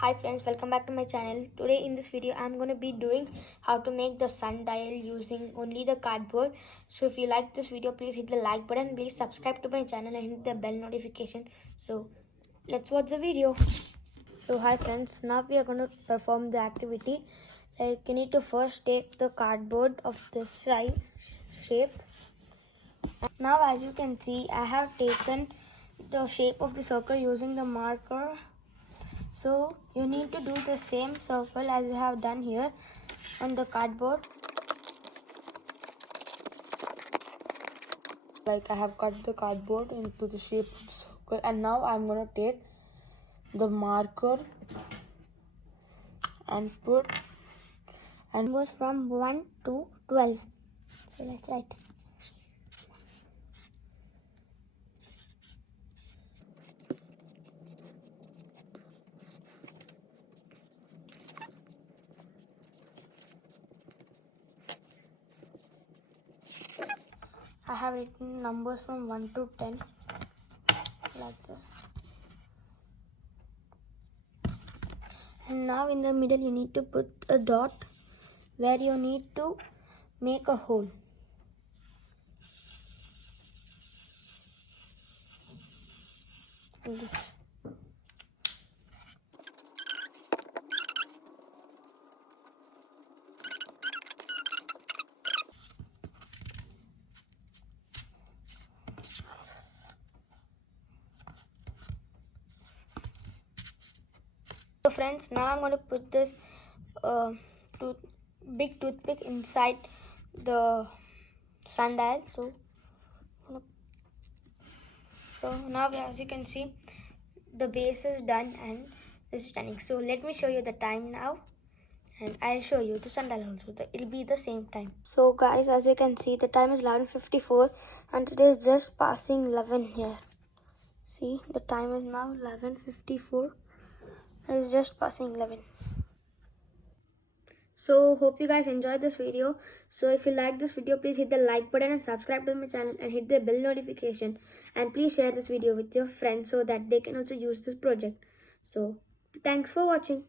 Hi friends, welcome back to my channel. Today in this video I'm going to be doing how to make the sundial using only the cardboard. So if you like this video, please hit the like button, please subscribe to my channel and hit the bell notification. So let's watch the video. So hi friends, now we are going to perform the activity. Like you need to first take the cardboard of this size shape. Now as you can see, I have taken the shape of the circle using the marker. So you need to do the same circle as you have done here on the cardboard. Like I have cut the cardboard into the shape of the circle, and now I'm going to take the marker and put and goes from 1 to 12. So let's write. I have written numbers from 1 to 10 like this. And now in the middle you need to put a dot where you need to make a hole. Like this. So friends, now I'm going to put this big toothpick inside the sundial. So now as you can see, the base is done and this is standing. So let me show you the time now, and I'll show you the sundial also. It'll be the same time. So guys, as you can see, the time is 11:54 and it is just passing 11 here. See, the time is now 11:54. It's just passing 11. So hope you guys enjoyed this video. So if you like this video, please hit the like button and subscribe to my channel and hit the bell notification, and please share this video with your friends so that they can also use this project. So thanks for watching.